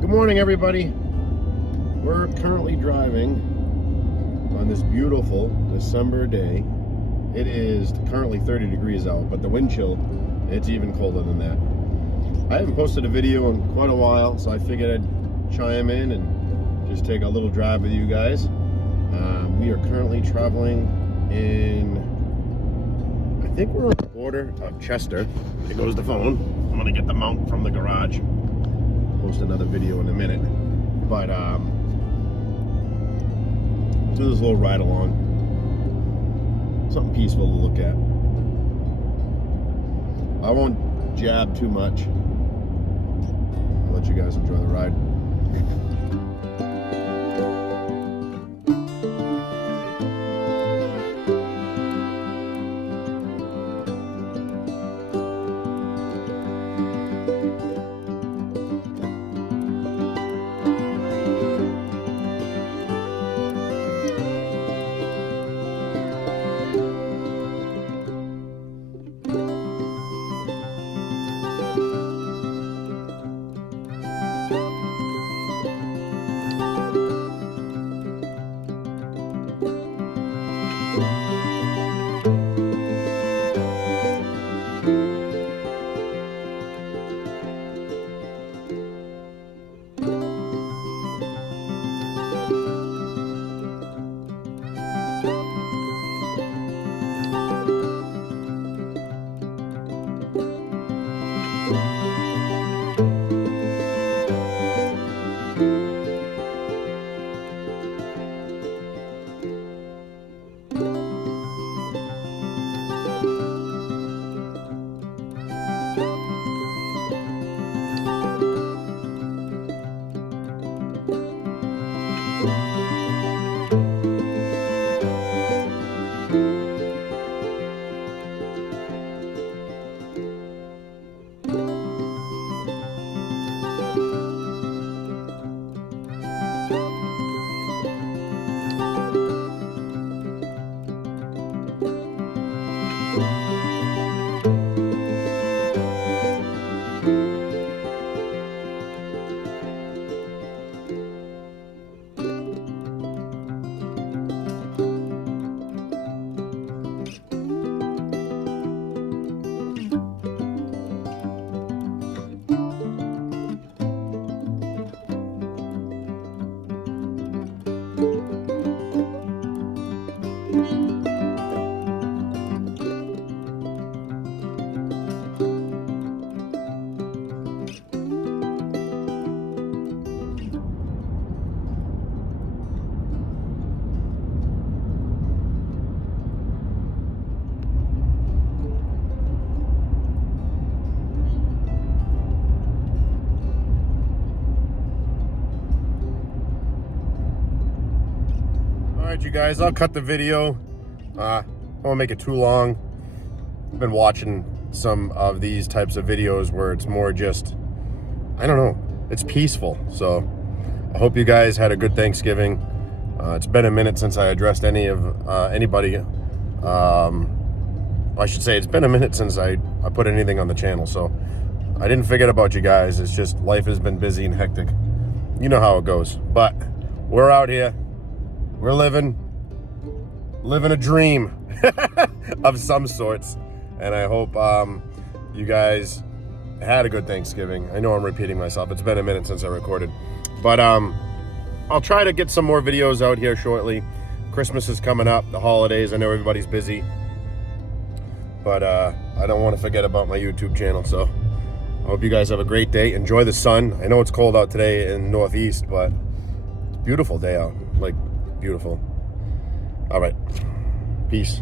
Good morning, everybody. We're currently driving on this beautiful December day. It is currently 30 degrees out, but the wind chill, it's even colder than that. I haven't posted a video in quite a while, so I figured I'd chime in and just take a little drive with you guys. We are currently traveling in, I think we're on the border of Chester. There goes the phone. I'm gonna get the mount from the garage. Post another video in a minute, but do this little ride along, something peaceful to look at. I won't jab too much. I'll let you guys enjoy the ride. right, you guys, I'll cut the video. I won't make it too long. I've been watching some of these types of videos where it's more just, I don't know, it's peaceful. So I hope you guys had a good Thanksgiving. It's been a minute since I addressed anybody. I should say it's been a minute since I put anything on the channel, so I didn't forget about you guys. It's just life has been busy and hectic. You know how it goes. But we're out here. We're living a dream of some sorts. And I hope you guys had a good Thanksgiving. I know I'm repeating myself. It's been a minute since I recorded. But I'll try to get some more videos out here shortly. Christmas is coming up, the holidays. I know everybody's busy. But I don't want to forget about my YouTube channel. So I hope you guys have a great day. Enjoy the sun. I know it's cold out today in Northeast, but it's a beautiful day out. Like, beautiful. All right. Peace.